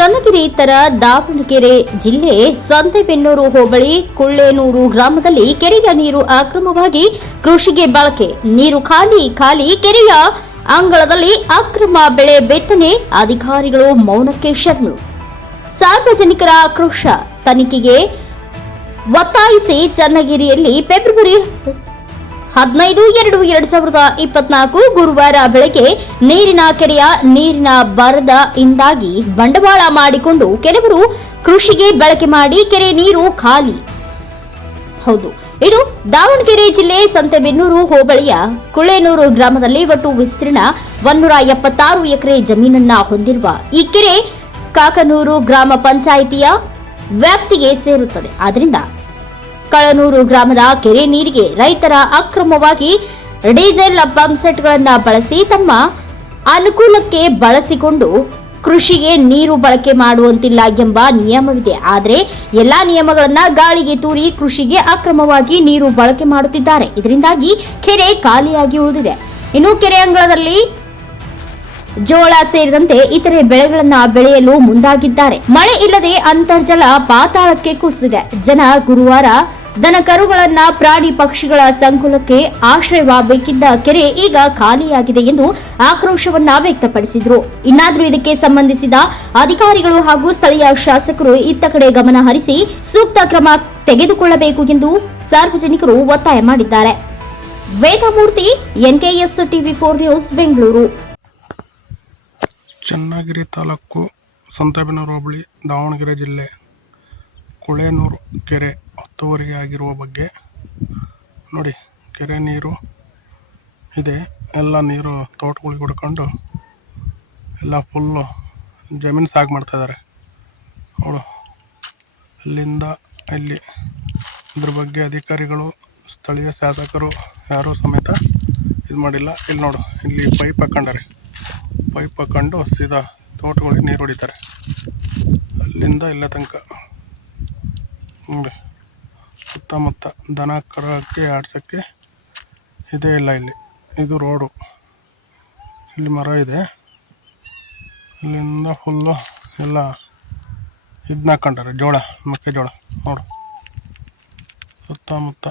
ಚನ್ನಗಿರಿ ತರ ದಾವಣಗೆರೆ ಜಿಲ್ಲೆ ಸಂತೆಬೆನ್ನೂರು ಹೋಬಳಿ ಕುಳ್ಳೇನೂರು ಗ್ರಾಮದಲ್ಲಿ ಕೆರೆಯ ನೀರು ಅಕ್ರಮವಾಗಿ ಕೃಷಿಗೆ ಬಳಕೆ. ನೀರು ಖಾಲಿ ಖಾಲಿ ಕೆರೆಯ ಅಂಗಳದಲ್ಲಿ ಅಕ್ರಮ ಬೆಳೆ ಬೆತ್ತನೆ, ಅಧಿಕಾರಿಗಳು ಮೌನಕ್ಕೆ ಶರಣು. ಸಾರ್ವಜನಿಕರ ಆಕ್ರೋಶ. ತನಿಖೆಗೆ ಒತ್ತಾಯಿಸಿ ಚನ್ನಗಿರಿಯಲ್ಲಿ ಫೆಬ್ರವರಿ ಹದಿನೈದು, ಎರಡು, ಎರಡ್ ಸಾವಿರದ ಇಪ್ಪತ್ನಾಲ್ಕು ಗುರುವಾರ ಬೆಳಗ್ಗೆ ನೀರಿನ ಕೆರೆಯ ನೀರಿನ ಬರದ ಇಂದಾಗಿ ಬಂಡವಾಳ ಮಾಡಿಕೊಂಡು ಕೆಲವರು ಕೃಷಿಗೆ ಬಳಕೆ ಮಾಡಿ ಕೆರೆ ನೀರು ಖಾಲಿ. ಹೌದು, ಇದು ದಾವಣಗೆರೆ ಜಿಲ್ಲೆ ಸಂತೆಬೆನ್ನೂರು ಹೋಬಳಿಯ ಕುಳೇನೂರು ಗ್ರಾಮದಲ್ಲಿ ಒಟ್ಟು ವಿಸ್ತೀರ್ಣ ಒಂದೂರ ಎಪ್ಪತ್ತಾರು ಎಕರೆ ಜಮೀನನ್ನ ಹೊಂದಿರುವ ಈ ಕೆರೆ ಕಾಕನೂರು ಗ್ರಾಮ ಪಂಚಾಯಿತಿಯ ವ್ಯಾಪ್ತಿಗೆ ಸೇರುತ್ತದೆ. ಆದ್ದರಿಂದ ಕಳನೂರು ಗ್ರಾಮದ ಕೆರೆ ನೀರಿಗೆ ರೈತರ ಅಕ್ರಮವಾಗಿ ಡೀಸೆಲ್ ಪಂಪ್ ಸೆಟ್ಗಳನ್ನು ಬಳಸಿ ತಮ್ಮ ಅನುಕೂಲಕ್ಕೆ ಬಳಸಿಕೊಂಡು ಕೃಷಿಗೆ ನೀರು ಬಳಕೆ ಮಾಡುವಂತಿಲ್ಲ ಎಂಬ ನಿಯಮವಿದೆ. ಆದರೆ ಎಲ್ಲಾ ನಿಯಮಗಳನ್ನ ಗಾಳಿಗೆ ತೂರಿ ಕೃಷಿಗೆ ಅಕ್ರಮವಾಗಿ ನೀರು ಬಳಕೆ ಮಾಡುತ್ತಿದ್ದಾರೆ. ಇದರಿಂದಾಗಿ ಕೆರೆ ಖಾಲಿಯಾಗಿ ಉಳಿದಿದೆ. ಇನ್ನು ಕೆರೆ ಅಂಗಳದಲ್ಲಿ ಜೋಳ ಸೇರಿದಂತೆ ಇತರೆ ಬೆಳೆಗಳನ್ನ ಬೆಳೆಯಲು ಮುಂದಾಗಿದ್ದಾರೆ. ಮಳೆ ಇಲ್ಲದೆ ಅಂತರ್ಜಲ ಪಾತಾಳಕ್ಕೆ ಕುಸಿದಿದೆ. ಜನ ಗುರುವಾರ ದನ ಕರುಗಳನ್ನ ಪ್ರಾಣಿ ಪಕ್ಷಿಗಳ ಸಂಕುಲಕ್ಕೆ ಆಶ್ರಯವಾಗಬೇಕಿದ್ದ ಕೆರೆ ಈಗ ಖಾಲಿಯಾಗಿದೆ ಎಂದು ಆಕ್ರೋಶವನ್ನ ವ್ಯಕ್ತಪಡಿಸಿದ್ರು. ಇನ್ನಾದ್ರೂ ಇದಕ್ಕೆ ಸಂಬಂಧಿಸಿದ ಅಧಿಕಾರಿಗಳು ಹಾಗೂ ಸ್ಥಳೀಯ ಶಾಸಕರು ಇತ್ತ ಕಡೆ ಗಮನ ಹರಿಸಿ ಸೂಕ್ತ ಕ್ರಮ ತೆಗೆದುಕೊಳ್ಳಬೇಕು ಎಂದು ಸಾರ್ವಜನಿಕರು ಒತ್ತಾಯ ಮಾಡಿದ್ದಾರೆ. Vedamurthy, NKS TV four news, Bengaluru. Channagiri taluk Santebennur ಹೋಬಳಿ ದಾವಣಗೆರೆ ಜಿಲ್ಲೆ, ಕೊಳೆನೂರು ಕೆರೆ. ಒತ್ತುವರಿಗೆ ಆಗಿರುವ ಬಗ್ಗೆ. ನೋಡಿ, ಕೆರೆ ನೀರು ಇದೆ. ಎಲ್ಲ ನೀರು ತೋಟಗಳಿಗೆ ಹೊಡ್ಕೊಂಡು ಎಲ್ಲ ಫುಲ್ಲು ಜಮೀನು ಮಾಡ್ತಾ ಇದ್ದಾರೆ ಅವಳು ಅಲ್ಲಿಂದ ಇಲ್ಲಿ ಇದ್ರ ಬಗ್ಗೆ ಅಧಿಕಾರಿಗಳು, ಸ್ಥಳೀಯ ಶಾಸಕರು ಯಾರೂ ಸಮೇತ ಇದು ಮಾಡಿಲ್ಲ. ಇಲ್ಲಿ ನೋಡು, ಇಲ್ಲಿ ಪೈಪ್ ಹಾಕೊಂಡಾರೆ ಪೈಪ್ ಹಾಕೊಂಡು ಸೀದಾ ತೋಟಗಳಿಗೆ ನೀರು ಹೊಡಿತಾರೆ. ಅಲ್ಲಿಂದ ಇಲ್ಲ ತನಕ. ನೋಡಿ ಸುತ್ತಮುತ್ತ ದನ ಕರಕ್ಕೆ ಆಡ್ಸೋಕ್ಕೆ ಇದೇ ಇಲ್ಲ ಇಲ್ಲಿ. ಇದು ರೋಡು. ಇಲ್ಲಿ ಮರ ಇದೆ. ಇಲ್ಲಿಂದ ಫುಲ್ಲು ಎಲ್ಲ ಇದನ್ನ ಹಾಕೊಂಡಾರೆ. ಜೋಳ, ಮೆಕ್ಕೆಜೋಳ. ನೋಡು. ಸುತ್ತಮುತ್ತ